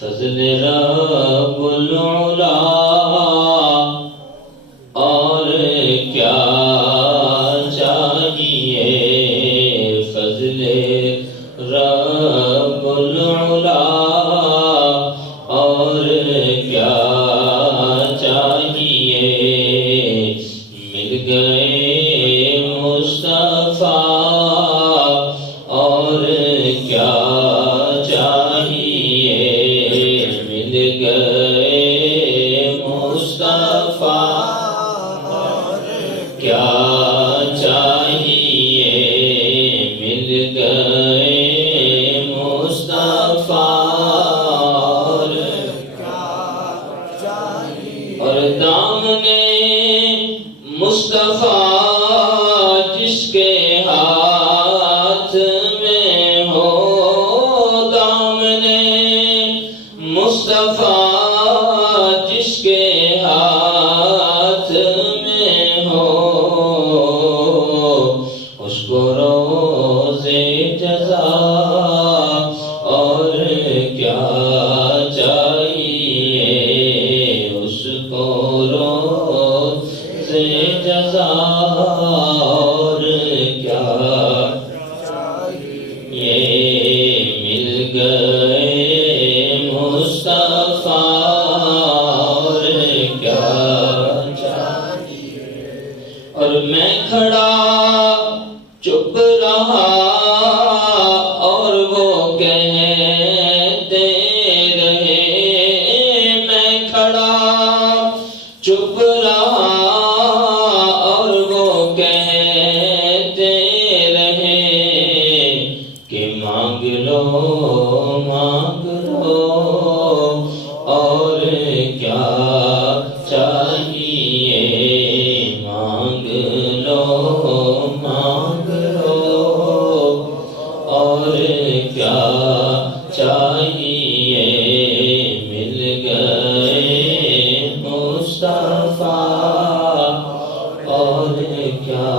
فضل رب العلا اور کیا چاہیے، فضل رب العلا اور کیا چاہیے، مل گئے مصطفیٰ اور کیا چاہیے، مل گئے مصطفیٰ اور کیا چاہیے، مل گئے مصطفیٰ اور کیا چاہیے، اور دامن مصطفیٰ جس کے ہاتھ میں ہو، دامن مصطفیٰ جس کے ہاتھ میں ہو، اس کو روزے جزا اور کیا چاہیے، اس کو روزے جزا اور کیا چاہیے، مل گئے مصطفیٰ اور کیا چاہیے، اور میں کھڑا چپ رہا اور وہ کہتے رہے، میں کھڑا چپ رہا اور وہ کہتے رہے کہ مانگ لو اور کیا چاہیے، مانگ لو اور کیا چاہیے، مل گئے مصطفیٰ اور کیا